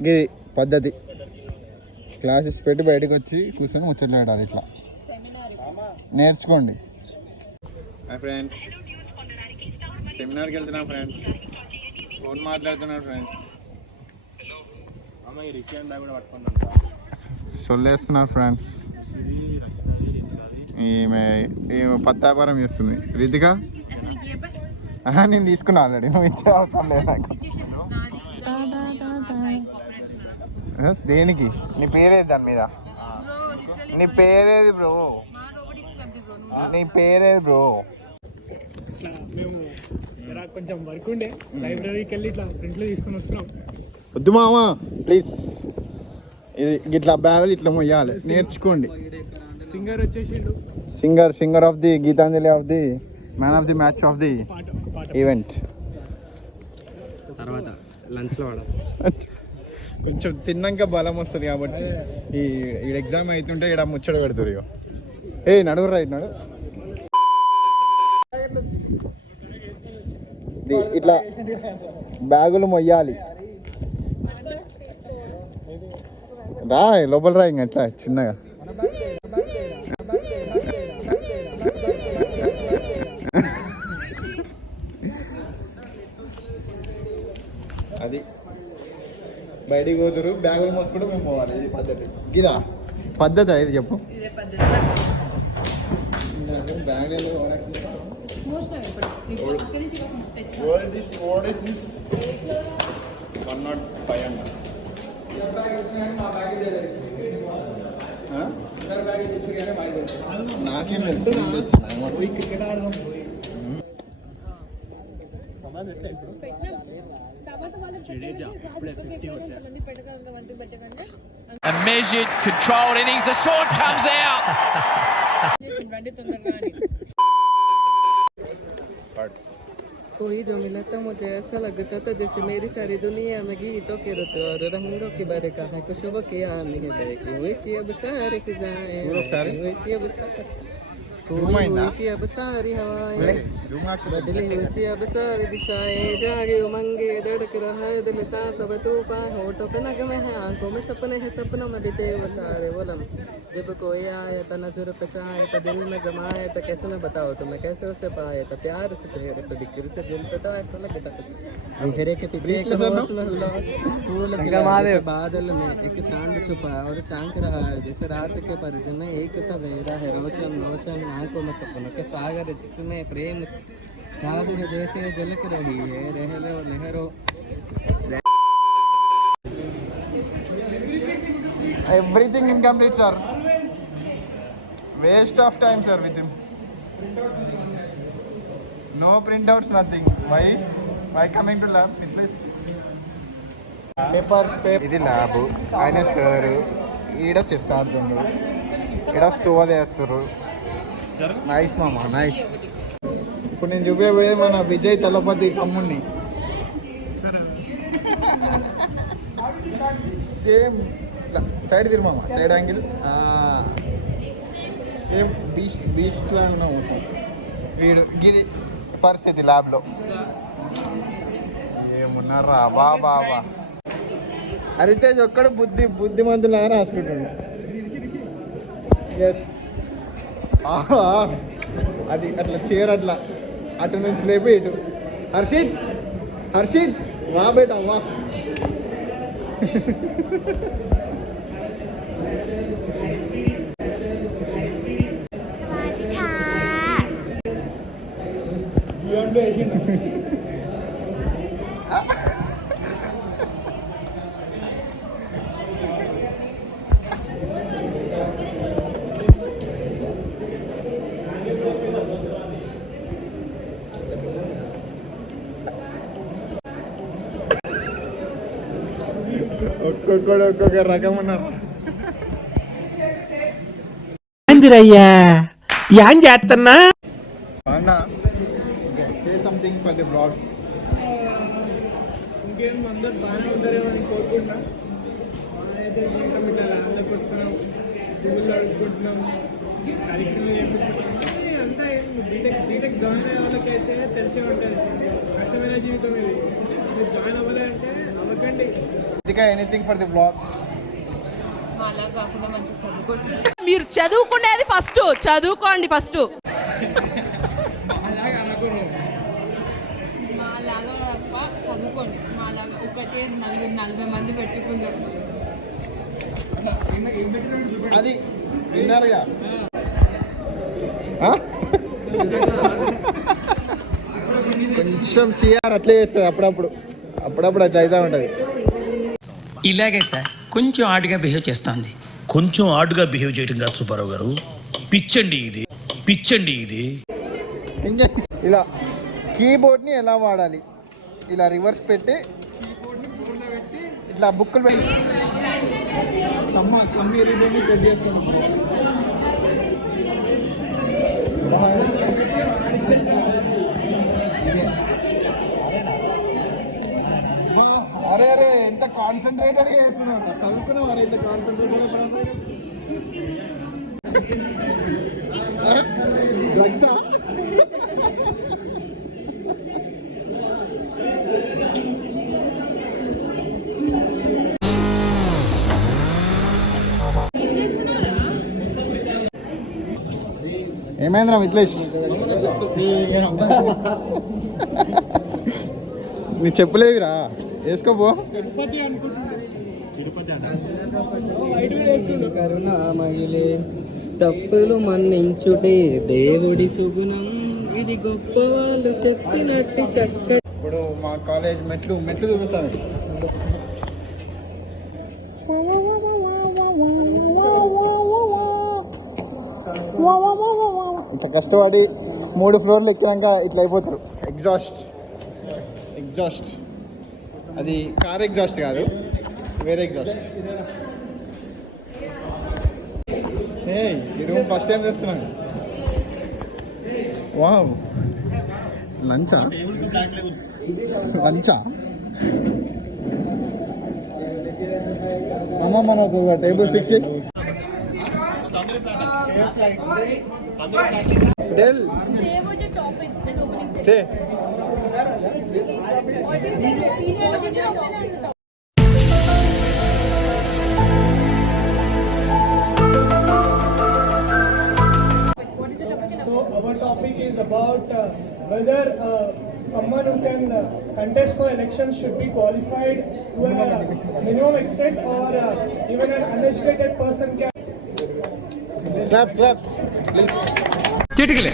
ఇది పద్ధతి. క్లాసెస్ పెట్టి బయటకు వచ్చి కూర్చొని ముచ్చట్లాడాలి. ఇట్లా నేర్చుకోండి. హాయ్ ఫ్రెండ్స్, సెమినార్కి వెళ్తున్నాం ఫ్రెండ్స్. ఫోన్ మాట్లాడుతున్నాను ఫ్రెండ్స్. సొల్లేస్తున్నారు ఫ్రెండ్స్. ఈమె పత్తాపారం చేస్తుంది. రితిక నేను తీసుకున్నా ఆల్రెడీ, నువ్వు ఇచ్చే అవసరం లేదు నాకు. దేనికి? నీ పేరేది దాని మీద? నీ పేరేది బ్రో? నీ పేరేది బ్రో? కొంచెం వర్క్ ఉండే లైబ్రరీకి వెళ్ళి ఇట్లా ప్రింట్లు తీసుకుని వస్తున్నాం. వద్దు మామా ప్లీజ్. ఇది ఇట్లా బ్యాగులు ఇట్లా మొయ్యాలి, నేర్చుకోండి. సింగర్ వచ్చేసిండు. Singer of the Gitanjali of the man of the match of the event. తర్వాత లంచ్లో కొంచెం తిన్నాక బలం వస్తుంది కాబట్టి ఈ ఎగ్జామ్ అవుతుంటే ఇక్కడ ముచ్చట పెడుతుంది. ఏ నడువు రైట్ నడు. ఇట్లా బ్యాగులు మొయ్యాలి. రా లోపల రా, ఇంకా ఎట్లా చిన్నగా. అది బయటికి పోతురు, బ్యాగులు మోసుకుంటూ మేము పోవాలి. ఇది పద్ధతి. ఇదా పద్ధతి? ఇది చెప్పు. బ్యాగ్ 105 అన్న. నాకేం క్రికెట్ ఆడదాం. A measured, controlled innings. The sword comes out. कोई जो मिला था मुझे ऐसा लगता था जैसे मेरी सारी दुनिया में गीतों के रुत और रंगों की बरखा है खुशबू की आनी है देखी वैसी अब सारी फिजाएं वैसी अब वैसी अब सारी हवाएं बदली वैसी अब सारी दिशाएं जागे उमंगे धड़क रहा है दिल सांस अब तूफान होठों पे नगमे हैं आंखों में सपने हैं सपनों में बीते वो सारे वो लम्हे जब कोई आए तो नजर पे चाहे तो दिल में जमाए तो कैसे मैं बताओ तो मैं कैसे उसे पाए तो प्यार से चेहरे पे बिखर से दिल पे तो ऐसा लगता अंधेरे के पीछे एक मौसम हुआ फूल खिला बादल में एक चांद छुपा और चांद रहा है जैसे रात के पर्दे में एक सवेरा है रोशन रोशन आंखों में सपनों के सागर जिसमें प्रेम चादर जैसे झलक रही है रहने और लहरों Everything incomplete, sir. Waste of time, sir, with him. No printouts, nothing. Why coming to lab? Please. Papers. ఇది ల్యాబ్. ఆయన సార్ ఈడ చెస్ ఆడుతుండ్రు, ఈడ సోది వేస్తారు. నైస్ మామా, నైస్. ఇప్పుడు నేను చూపించబోయేది మన విజయ్ తలపతి తమ్ముడిని. సేమ్ సైడ్ తిరుమా, సైడ్ యాంగిల్ సేమ్ బీస్ట్ లాగా ఉన్నాము. వీడు గిది పరిస్థితి ల్యాబ్లో. ఏమున్నారా బాబా. హరితేజ్ ఒక్కడు బుద్ధిమంతులా రాసుకుంటాడు. అది అట్లా చీర అట్లా అటు నుంచి లేపి ఇటు. హర్షిత్ వా బేటా వా. ఒక్కొక్క రకం ఉన్నారు. ఏందిరయ్యా ఏం చేస్తున్నా అన్నా? Say something for the blog. ఇంకేం అందరు బాగానే ఉంటారేమని కోరుకుంటున్నా. అయితే ఇంకా మీకు ల్యాబ్లోకి వస్తున్నాం, గూగుల్లో అనుకుంటున్నాం, కరెక్షన్లు చేయించుకుంటున్నాం. అంతా బీటెక్ జాయిన్ అయ్యే వాళ్ళకైతే తెలిసే ఉంటుంది. కష్టమైన జీవితం ఇది. మీరు జాయిన్ అవ్వాలంటే నమ్మకండి. ఇంకా ఎనీథింగ్ ఫర్ ది బ్లాగ్. అలా కాకుండా మంచి చదువుకుంటున్నాం. మీరు చదువుకునేది ఫస్ట్, చదువుకోండి ఫస్ట్. అలాగా అనుకోను. మాలాగా చదువుకోండి. మాలాగా ఒకటే 40 మంది పెట్టుకున్నాం. అది విన్నారుగా. కొంచెం సిఆర్ అట్లే చేస్తుంది అప్పుడప్పుడు అట్లా అవుతూ ఉంటుంది. ఇలాగే సార్ కొంచెం ఆడుగా బిహేవ్ చేస్తోంది. కొంచెం ఆడుగా బిహేవ్ చేయడం కాదు సుబ్బారావు గారు, పిచ్చండి ఇది. ఇలా కీబోర్డ్ని ఎలా వాడాలి, ఇలా రివర్స్ పెట్టి ఇట్లా బుక్కులు పెట్టి కమ్మి ఎరిగిపోయి సెట్ చేస్తాం. అరే ఎంత కాన్సన్ట్రేటెడ్గా చేస్తున్నావు, చదువుకున్నావు. అరే ఎంత కాన్సన్ట్రేటెడ్గా డ్రగ్సా? ఏమైందిరా మిత్లేష్? నీ చెప్పులేవిరా, వేసుకోపో. కరుణామయులే తప్పులు మన్నించుటే దేవుడి సుగుణం, ఇది గొప్ప వాళ్ళు చెప్పినట్టు చక్కటి. ఇప్పుడు మా కాలేజ్ మెట్లు తిరుగుతాను. ఇంత కష్టపడి 3 ఫ్లోర్లు ఎక్కినాక ఇట్లా అయిపోతారు. ఎగ్జాస్ట్ అది కార్ ఎగ్జాస్ట్ కాదు, వేరే ఎగ్జాస్ట్. ఈ రూమ్ ఫస్ట్ టైం చూస్తున్నాను. వావ్, లంచా అమ్మ మనకు ఒక టేబుల్ ఫిక్స్ చేయి. Del. Say about the topic, then opening. Say. What is your opinion on the topic? What is the topic? So our topic is about whether someone who can contest for elections should be qualified to a minimum extent, or even an uneducated person can. Claps, please. చిటికలే.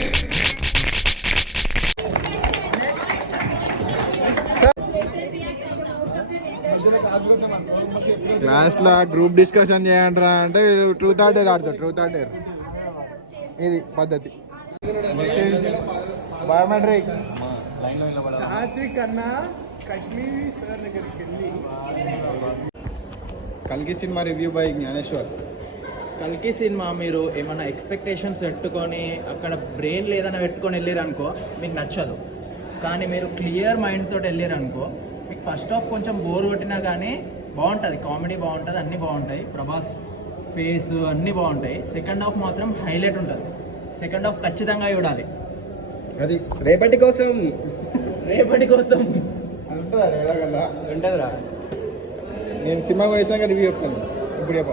క్లాస్లో group discussion చేయండిరా అంటే truth or dare ఆడతారు. Truth or dare ఇది పద్ధతి. Biometric Satvik అన్న Kashmiri sir దగ్గరికి వెళ్ళి కల్కి cinema review by Gnaneshwar. కల్కి సినిమా మీరు ఏమైనా ఎక్స్పెక్టేషన్స్ పెట్టుకొని అక్కడ బ్రెయిన్ లేదని పెట్టుకొని వెళ్ళారనుకో మీకు నచ్చదు. కానీ మీరు క్లియర్ మైండ్ తోటి వెళ్ళారనుకో మీకు ఫస్ట్ హాఫ్ కొంచెం బోర్ కొట్టినా కానీ బాగుంటుంది. కామెడీ బాగుంటుంది, అన్నీ బాగుంటాయి, ప్రభాస్ ఫేస్ అన్నీ బాగుంటాయి. సెకండ్ హాఫ్ మాత్రం హైలైట్ ఉంటుంది. సెకండ్ హాఫ్ ఖచ్చితంగా చూడాలి. అది రేపటి కోసం అది ఉంటుందా ఎలాగల్లా? ఉంటుందిరా. నేను సినిమా వచ్చినాక రివ్యూ చెప్తాను. ఇప్పుడు చెప్ప